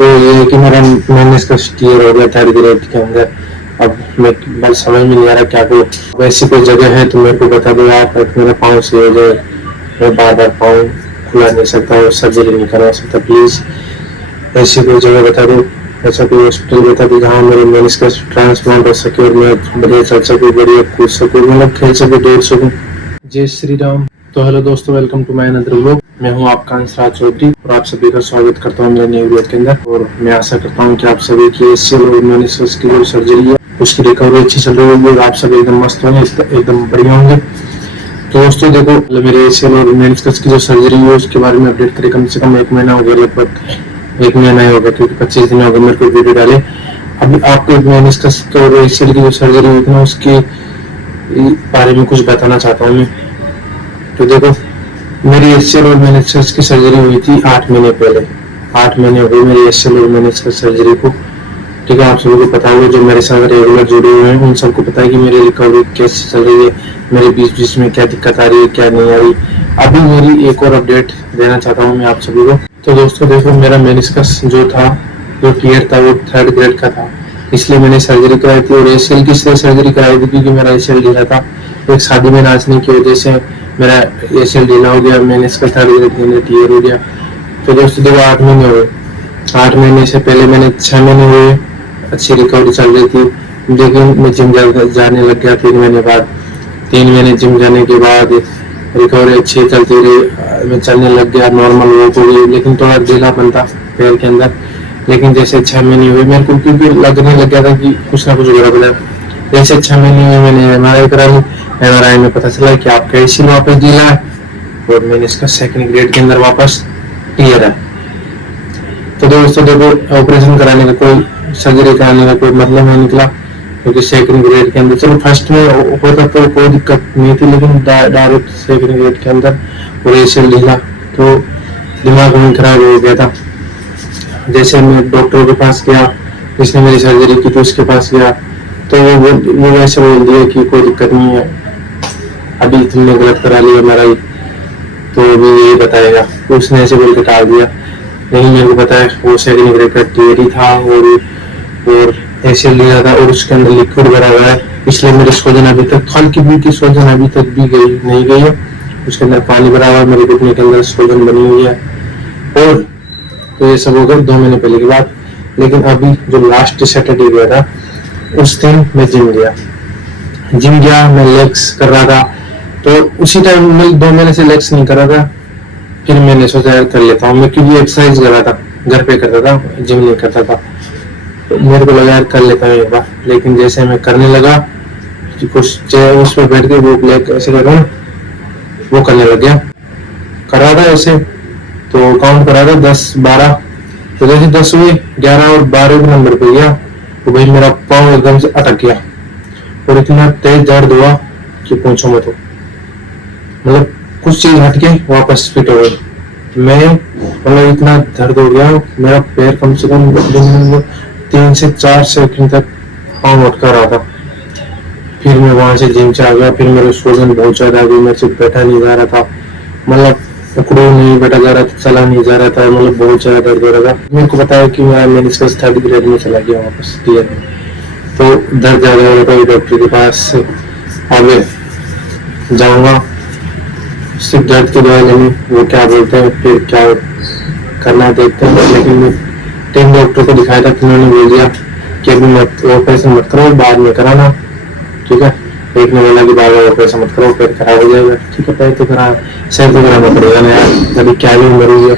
तो ये है कि मैंने इसका क्लियर हो गया थर्ड ग्रेड के अंदर। अब मैं बस समझ में नहीं आ रहा क्या करूँ। वैसी कोई जगह है तो मेरे को बता दो यार, मेरा पाँव से हो जाए, मैं बार बार पाँव खुला नहीं सकता और सर्जरी नहीं करवा सकता। प्लीज़ ऐसी कोई जगह बता दो, ऐसा कोई हॉस्पिटल बता दो जहाँ मेरे मेनिस्कस ट्रांसप्लांट हो सके और मैं बढ़िया चल सकूँ, बढ़िया कूद सकूँ, मतलब खेल सकूँ, दौड़ सकूँ। जय श्री राम। तो हेलो दोस्तों, welcome to my another vlog. मैं हूं आपका अंशराज चौधरी और आप सभी का स्वागत करता हूं मेरे नए वीडियो के अंदर। और मैं आशा करता हूं कि आप सभी की ACL और मेनिस्कस की जो सर्जरी है उसकी रिकवरी अच्छी चल रही होगी और आप सब एकदम मस्त होंगे, एकदम बढ़िया होंगे। तो दोस्तों देखो, मेरे ACL और मेनिस्कस की जो सर्जरी है उसके बारे में अपडेट करें कम से कम 1 महीना हो गया, लगभग 1 महीना ही हो गया, क्योंकि 25 दिन हो गए मेरे को वीडियो डाले। अभी आपको मेनिस्कस और ACL की जो सर्जरी हुई थी ना उसके बारे में कुछ बताना चाहता हूँ मैं। तो देखो, मेरी ACL और मेनिस्कस की सर्जरी हुई थी 8 महीने पहले। 8 महीने हो गए मेरी ACL और मेनिस्कस सर्जरी को। ठीक है, आप सभी को पता होगा, जो मेरे साथ रेगुलर जुड़े हुए हैं उन सबको पता है कि मेरी रिकवरी कैसे चल रही है, मेरे बीच बीच में क्या दिक्कत आ रही है, क्या नहीं आ रही। अभी मेरी एक और अपडेट देना चाहता हूँ मैं आप सभी को। तो दोस्तों देखो, मेरा मेनिस्कस जो था, जो टीयर था, वो 3rd ग्रेड का था, इसलिए मैंने सर्जरी कराई थी। और ACL की सर्जरी कराई थी क्योंकि मेरा ACL ढीला था। एक शादी में नाचने की वजह से मेरा ACL ढीला हो गया, मेनिस्कस 3rd ग्रेड के अंदर टीयर हो गया। तो दोस्तों देखो, 8 महीने हुए। 8 महीने से पहले मैंने 6 महीने हुए, अच्छी रिकवरी चल रही थी, लेकिन मैं जिम जाने लग गया 3 महीने बाद। 3 महीने जिम जाने के बाद रिकवरी अच्छी चलती रही, मैं चलने लग गया, नॉर्मल वॉक हो गई, लेकिन थोड़ा ढीलापन था पैर के अंदर। लेकिन जैसे 6 महीने हुए मेरे को, क्योंकि लगने लग गया था कि कुछ ना कुछ गड़बड़ है। जैसे 6 महीने हुए मैंने MRI करा ली। MRI में पता चला कि आपका ACL वापस ढीला है और मैंने इसका 2nd ग्रेड के अंदर वापस क्लियर है। तो दोस्तों देखो, ऑपरेशन कराने का कोई, सर्जरी कराने का कोई मतलब नहीं निकला, क्योंकि 2nd ग्रेड के अंदर, चलो फर्स्ट में होता तो कोई दिक्कत नहीं थी, लेकिन डायरेक्ट 2nd ग्रेड के अंदर और ACL ढीला, तो दिमाग में खराब हो गया था। जैसे मैं डॉक्टर के पास गया जिसने मेरी सर्जरी की थी, उसके पास गया तो वो ऐसे बोल दिया कि कोई दिक्कत नहीं है, अभी तुमने गलत करा लिया MRI, तो अभी यही बताएगा। उसने ऐसे बोल के टाल दिया। नहीं, मेरे को पता है वो 2nd ग्रेड का टीयर ही था और ACL लिया था और उसके अंदर लिक्विड भरा हुआ है, इसलिए मेरी सोजन अभी तक, हल्की फुल्की सोजन अभी तक भी नहीं गई है। उसके अंदर पानी भरा हुआ है, मेरे घुटने के अंदर सोजन बनी हुई है। और तो ये सब हो गया 2 महीने पहले की बात। लेकिन अभी जो लास्ट सैटरडे गया था, उस दिन मैं जिम गया, मैं लेग्स कर रहा था। तो उसी टाइम मैं 2 महीने से लेग्स नहीं कर रहा था, फिर मैंने सोचा कर लेता हूँ मैं, क्योंकि एक्सरसाइज कर रहा था, घर पे करता था, जिम नहीं करता था। तो मेरे को लगा यार कर लेता हूँ एक बार। लेकिन जैसे मैं करने लगा, कुछ उस पर बैठ के वो लेग ऐसे कर रहा हूँ, वो करने लग गया, कर रहा था ऐसे, तो काउंट करा था 10-12। तो जैसे 10 हुए, 11 और 12 नंबर पे गया तो भाई मेरा पाँव एकदम से अटक गया और इतना तेज दर्द हुआ कि पूछो मत। मतलब कुछ चीज हट के वापस फिट हो गई। मैं मतलब इतना दर्द हो गया, मेरा पैर कम से कम 3 से 4 सेकंड तक पाँव अटका रहा था। फिर मैं वहां से जिम से आ गया, फिर मेरे सोजन बहुत ज्यादा गई, मेरे से बैठा नहीं जा रहा था, मतलब उकड़ो नहीं बैठा जा रहा था, चला नहीं जा रहा था, मतलब बहुत ज्यादा दर्द हो रहा था। मेरे को पता है कि मेरा मेनिस्कस 3rd ग्रेड में चला गया वापस क्लियर में, तो दर्द ज्यादा हो रहा था। डॉक्टर के पास आगे जाऊंगा, सिर्फ दर्द की दवाई लेनी, वो क्या बोलते हैं फिर क्या करना देखते हैं। लेकिन मैं 3 डॉक्टर को दिखाया था, उन्होंने बोल दिया कि अभी मत ऑपरेशन मत करो, बाद में कराना। ठीक है, एक ने बोला कि बार बार ऑपरेशन मत करो, पैर खराब हो जाएगा। ठीक है, पैर तो सही तो कराना पड़ेगा ना यार, अभी क्या ही उम्र हुई है।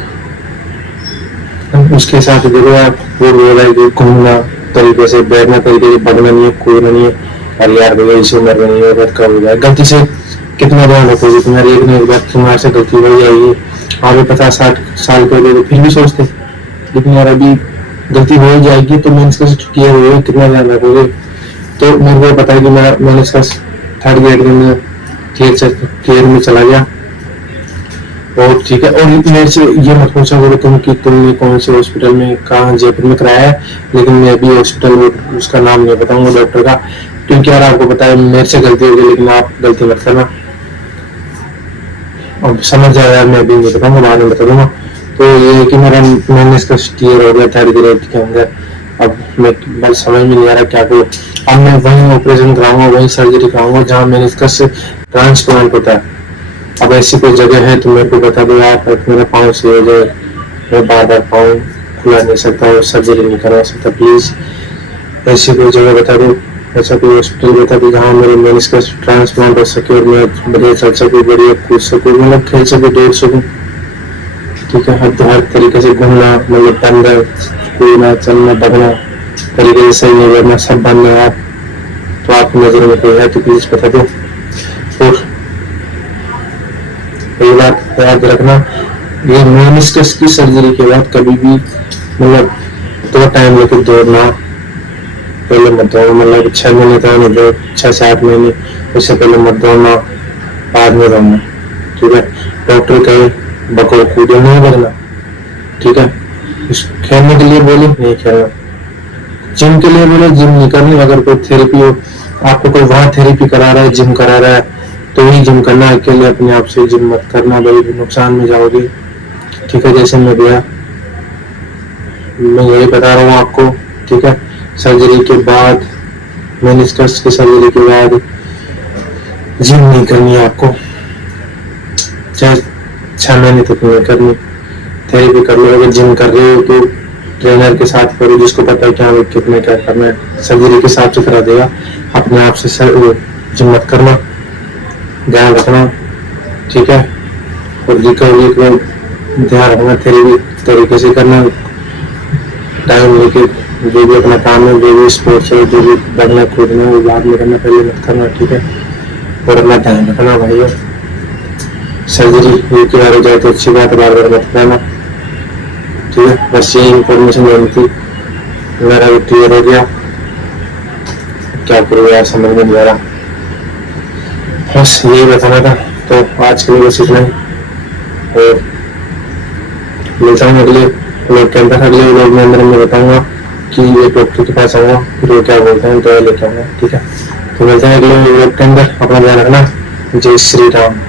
उसके साथ देखो यार, वो बोल रहा है कि घूमना तरीके से, बैठना तरीके से, भागना नहीं है, कूदना नहीं है। अरे यार भैया, इस उम्र में नहीं होगा, कब हो जाए, गलती से कितना ध्यान रखोगे तुम्हारी एक ना एक बार तुम्हारे से गलती हो जाएगी। आगे 50-60 साल के हो फिर भी सोचते, लेकिन यार अभी गलती हो ही जाएगी, तो मेनिस्कस किए हुए कितना ध्यान रखोगे। तो मेरे को पता है कि मेरा मेनिस्कस 3rd ग्रेड में क्लियर में चला गया। और ठीक है, और मेरे से ये मत पूछा करो तुम कि तुमने कौन से हॉस्पिटल में, कहाँ, जयपुर में कराया है। लेकिन मैं अभी हॉस्पिटल, उसका नाम नहीं बताऊंगा डॉक्टर का, क्योंकि यार आपको पता है मेरे से गलती हो गई, लेकिन आप गलती मत करना। अब समझ जाए यार, मैं अभी नहीं बताऊंगा, बाद में बता दूंगा। तो ये है कि मेरा मैंने इसका क्लियर हो गया था ग्रेड के अंदर। अब मैं बस समझ में नहीं आ रहा क्या करूँ। अब मैं वहीं ऑपरेशन कराऊंगा, वहीं सर्जरी कराऊंगा जहाँ मैंने इसका ट्रांसप्लांट होता है। अब ऐसी कोई जगह है तो मेरे को बता दो आप, मेरा पाँव से हो जाए, मैं बार बार पाँव खुला नहीं सकता और सर्जरी नहीं करवा सकता, प्लीज़ ऐसी कोई जगह बता दो, ऐसा कोई हॉस्पिटल बता दो जहाँ मैंने इसका ट्रांसप्लांट हो सके और मैं बढ़िया चल सकूँ, बढ़िया कूद सकूँ, मतलब खेल सकूँ, दौड़ सकूँ। ठीक है, हर तरीके से घूमना, मतलब बंदा कूदना, चलना, दबना, तरीके से सही नहीं करना, सब बंद है आप। तो आप नजर में कोई है तो प्लीज बता दो। और ये बात याद रखना, ये मेनिस्कस की सर्जरी के बाद कभी भी मतलब 2 टाइम लेके दौड़ना पहले मत दौड़ो, मतलब 6 महीने तक नहीं दो, 6 से 8 महीने उससे पहले मत दौड़ना, बाद में दौड़ना। ठीक है, डॉक्टर कहे बको कूदो नहीं भरना। ठीक है, खेलने के लिए बोले नहीं खेलना, जिम के लिए बोले जिम नहीं करनी। अगर कोई थेरेपी हो, आपको कोई वहां थेरेपी करा रहा है, जिम करा रहा है तो ही जिम करना, अकेले अपने आप से जिम मत करना भाई, नुकसान में जाओगे। ठीक है, जैसे मैं गया, मैं यही बता रहा हूँ आपको। ठीक है, सर्जरी के बाद, मेनिस्कस की सर्जरी के बाद जिम नहीं करनी है आपको, चाहे 6 महीने तक नहीं करनी। थेरेपी कर लो, अगर जिम कर रहे हो तो ट्रेनर के साथ करो जिसको पता है क्या कितना क्या करना है, सर्जरी के हिसाब से करा देगा। अपने आप से जिम मत करना, ध्यान रखना। ठीक है, और रिकवरी को ध्यान रखना, थेरेपी तरीके से करना, टाइम लेके जो भी अपना काम है, जो भी स्पोर्ट्स है, जो भी दौड़ना कूदना वो बाद में करना, पहले मत करना। ठीक है, और अपना ध्यान रखना भाई। सर्जरी के बारे जाए तो अच्छी बात है, बार बार मत करना। ठीक है, बस यही इंफॉर्मेशन देनी थी, मेरा भी क्लियर हो गया। क्या करूँ यार, समझ में नहीं आ रहा, बस यही बताना था। तो आज के लिए बस इतना ही, और मिलता हूँ अगले लोग के अंदर, अगले लोग में अंदर मैं बताऊंगा कि ये डॉक्टर के पास आऊंगा, फिर वो क्या बोलते हैं तो लेके आऊंगा। ठीक है, तो मिलते हैं अगले लोग के अंदर, अपना ध्यान रखना। जय श्री राम।